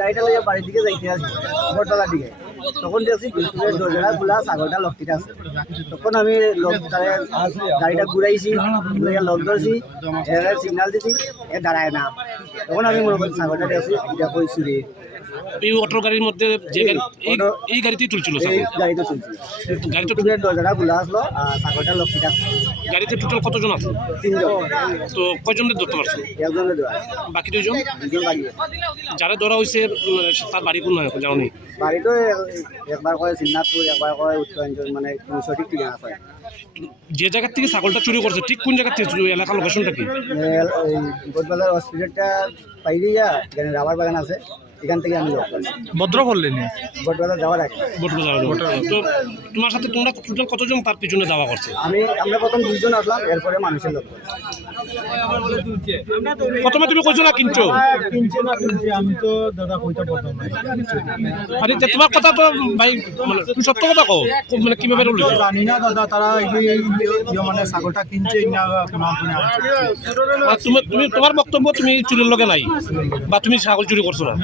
গাড়িটা লইয়া বাড়ির দিকে যাইতে আসি বটতলার দিকে, তখন দেখছি বিলকুলের দরজাটা খোলা, ছাগলটা লকটিতে আছে। তখন আমি গাড়িটা ঘুরাইছি, ঘুরাইয়া লক ধরছি, সিগনাল দিছি, এ দাঁড়ায় না। তখন আমি মনে করছি ছাগলটা দেখছি এটা কই চুরি। এই অটো গাড়ির মধ্যে যে এই গাড়িতেই চলছিল এই গাড়িতে চলছে, গাড়িতে বিলকুলের দরজাটা খোলা আসলো আর ছাগলটা লকটিতে আছে। গাড়িতে টোটাল কতজন আছে? 3 জন। তো কয়জনের ধরতে পারছেন? একজনের দেওয়া, বাকি দুজন 2 জন বাড়ি। যারা ধরা হয়েছে তার বাড়ি কোন নয় জানো নেই? বাড়ি তো একবার কয় সিন্নাথপুর, একবার কয় উত্তরাঞ্চল, মানে কোনো সঠিক ঠিকানা কয়। যে জায়গা থেকে ছাগলটা চুরি করছে ঠিক কোন জায়গা থেকে চুরি, এলাকার লোকেশনটা কি? গোদবাজার হসপিটালটা পাইলে এখানে রাবার বাগান আছে, এখান থেকে আমি লক করছি। ভদ্র করলেন গোদবাজার যাওয়ার আগে। তো তোমার সাথে তোমরা টোটাল কতজন তার পিছনে দাওয়া করছে? আমরা প্রথম 2 জন আসলাম, এরপরে মানুষের লোক। প্রথমে তুমি কইছো না কিনছো? আমি তো দাদা কইতে পারতাম না। আরে তোমার কথা তো ভাই, মানে তুমি সত্য কথা কও, মানে কিভাবে রইল জানি না দাদা, তারা মানে ছাগলটা কিনছে না তুমি তোমার বক্তব্য তুমি চুরির লগে নাই বা তুমি ছাগল চুরি করছো না?